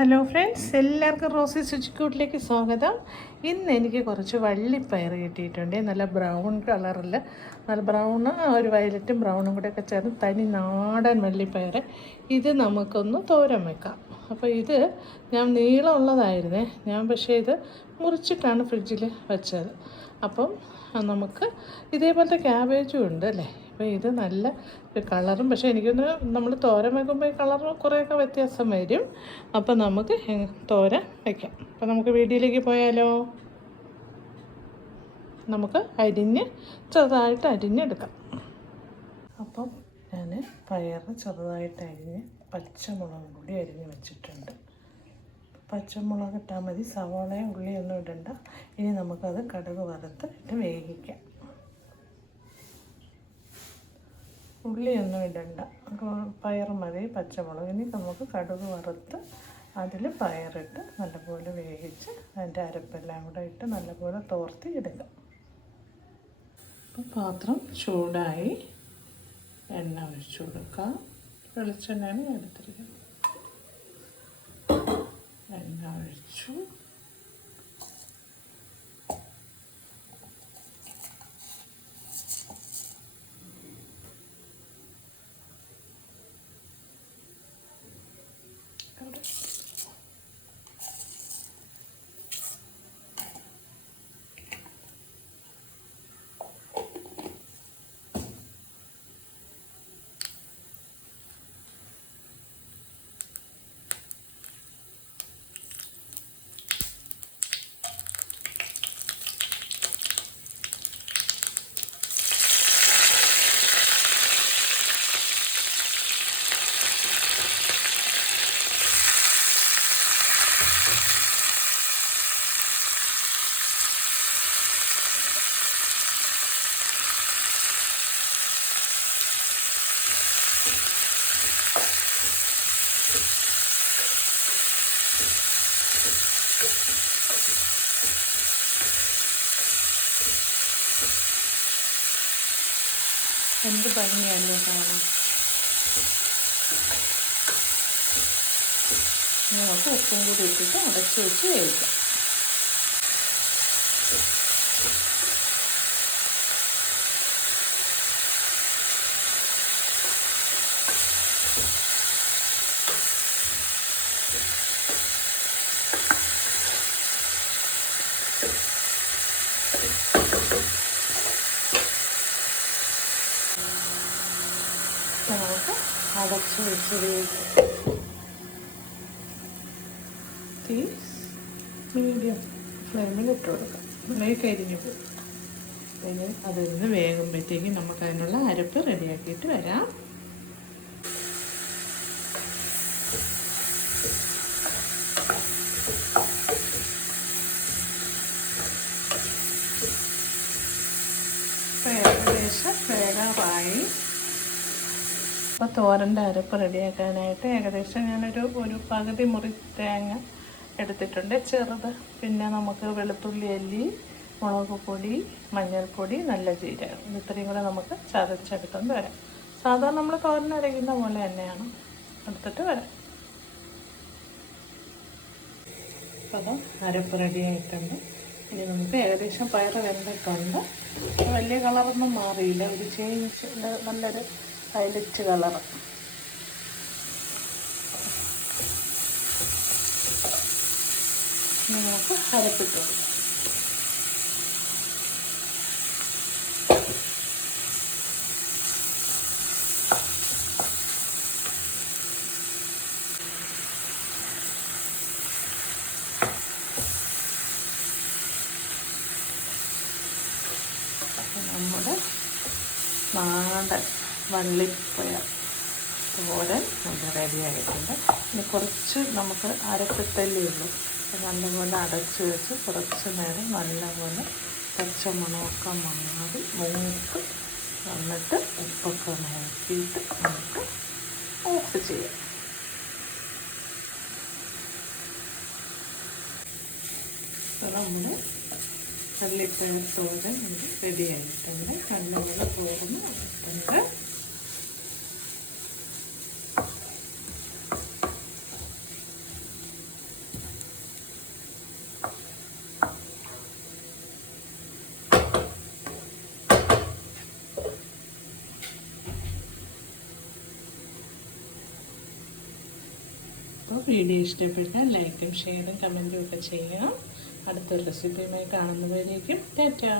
Hello friends, എല്ലാവർക്കും Rossi ശുചിക്കൂട്ടിലേക്ക് സ്വാഗതം. ഇന്ന് എനിക്ക് കുറച്ച് വള്ളിപ്പയർ കിട്ടിയിട്ടുണ്ട്. നല്ല ബ്രൗൺ കളറിൽ, നല്ല ബ്രൗണ്, ഒരു വയലറ്റും ബ്രൗണും കൂടെയൊക്കെ ചേർന്ന് തനി നാടൻ വള്ളിപ്പയർ. ഇത് നമുക്കൊന്ന് തോരൻ വെക്കാം. അപ്പോൾ ഇത് ഞാൻ നീളമുള്ളതായിരുന്നേ, പക്ഷേ ഇത് മുറിച്ചിട്ടാണ് ഫ്രിഡ്ജിൽ വെച്ചത്. അപ്പം നമുക്ക് ഇതേപോലത്തെ ക്യാബേജും ഉണ്ട് അല്ലേ. അപ്പോൾ ഇത് നല്ല കളറും, പക്ഷേ എനിക്കൊന്ന് നമ്മൾ തോരൻ വയ്ക്കുമ്പോൾ ഈ കളർ കുറേയൊക്കെ വ്യത്യാസം വരും. അപ്പം നമുക്ക് തോരൻ വയ്ക്കാം. അപ്പം നമുക്ക് വീഡിയോയിലേക്ക് പോയാലോ. നമുക്ക് ചെറുതായിട്ട് അരിഞ്ഞെടുക്കാം. അപ്പം ഞാൻ പയർ ചെറുതായിട്ട് അരിഞ്ഞ് പച്ചമുളകും കൂടി അരിഞ്ഞ് വെച്ചിട്ടുണ്ട്. പച്ചമുളക് ഇട്ടാൽ മതി, സവാളയും ഉള്ളിയൊന്നും ഇടണ്ട. ഇനി നമുക്കത് കടുക് വറുത്ത് ഇട്ട് വേവിക്കാം. ഉള്ളിയൊന്നും ഇടണ്ട, പയർ മതി, പച്ചമുളക്. ഇനി നമുക്ക് കടുക് വറുത്ത് അതിൽ പയറിട്ട് നല്ലപോലെ വേവിച്ച് അതിൻ്റെ അരപ്പെല്ലാം കൂടെ ഇട്ട് നല്ലപോലെ തോർത്തി ഇടുക. പാത്രം ചൂടായി, എണ്ണ ഒഴിച്ചു കൊടുക്കുക. വെളിച്ചെണ്ണയാണ് എടുത്തിരിക്കുന്നത്. എണ്ണ ഒഴിച്ചു. എന്ത് ഭംഗിയല്ലേ കാണാൻ. നമുക്ക് ഉപ്പും കൂടി ഇട്ടിട്ട് അടച്ച് വെച്ച് വേവിക്കാം. നമുക്ക് അടച്ച് വെച്ച് വേവിക്കാം. തീ മീഡിയം ഫ്ലെയിമിൽ ഇട്ട് കൊടുക്കാം. നന്നായി കരിഞ്ഞു പോകും. പിന്നെ അതിൽ നിന്ന് വേകുമ്പോഴത്തേക്കും നമുക്ക് അതിനുള്ള അരപ്പ് റെഡിയാക്കിയിട്ട് വരാം. ഏകദേശം വേഗമായി. അപ്പോൾ തോരൻ്റെ അരപ്പ് റെഡിയാക്കാനായിട്ട് ഏകദേശം ഞാനൊരു പകുതി മുറി തേങ്ങ എടുത്തിട്ടുണ്ട്, ചെറുത്. പിന്നെ നമുക്ക് വെളുത്തുള്ളി അല്ലി, മുളക് പൊടി, മഞ്ഞൾപ്പൊടി, നല്ല ജീരകം, ഇത്രയും കൂടെ നമുക്ക് ചതച്ചെടുത്തുകൊണ്ട് വരാം. സാധാരണ നമ്മൾ തോരൻ അരയ്ക്കുന്ന പോലെ തന്നെയാണ് എടുത്തിട്ട് വരാം. അപ്പോൾ അത് അരപ്പ് റെഡിയായിട്ടുണ്ട്. ഇനി നമുക്ക് ഏകദേശം പയർ വെന്തിട്ടുണ്ട്. വലിയ കളറൊന്നും മാറിയില്ല, ഒരു ചേഞ്ച്, നല്ലൊരു വയലറ്റ് കളറ്. നമുക്ക് അരപ്പിട്ട് കൊടുക്കാം. നമ്മുടെ നാടൻ വള്ളിപ്പയർ തോരൻ ഇവിടെ റെഡി ആയിട്ടുണ്ട്. ഇനി കുറച്ച് നമുക്ക് അരപ്പിട്ടല്ലേ ഉള്ളൂ. നല്ലപോലെ അടച്ച് വെച്ച് കുറച്ച് നേരം നല്ലപോലെ പച്ചമണമൊക്കെ മാറി മൂത്ത് വന്നിട്ട് ഉപ്പൊക്കെ നോക്കിയിട്ട് നമുക്ക് ഓഫ് ചെയ്യാം. നമ്മുടെ വള്ളിപ്പയർ തോരൻ റെഡി ആയിട്ടുണ്ട്. നല്ലപോലെ തോർന്ന് വന്നിട്ടുണ്ട്. അപ്പോൾ വീഡിയോ ഇഷ്ടപ്പെട്ടാൽ ലൈക്കും ഷെയറും കമൻറ്റും ഒക്കെ ചെയ്യാം. അടുത്തൊരു റെസിപ്പിയുമായി കാണുന്നവരേക്കും ടാറ്റാ.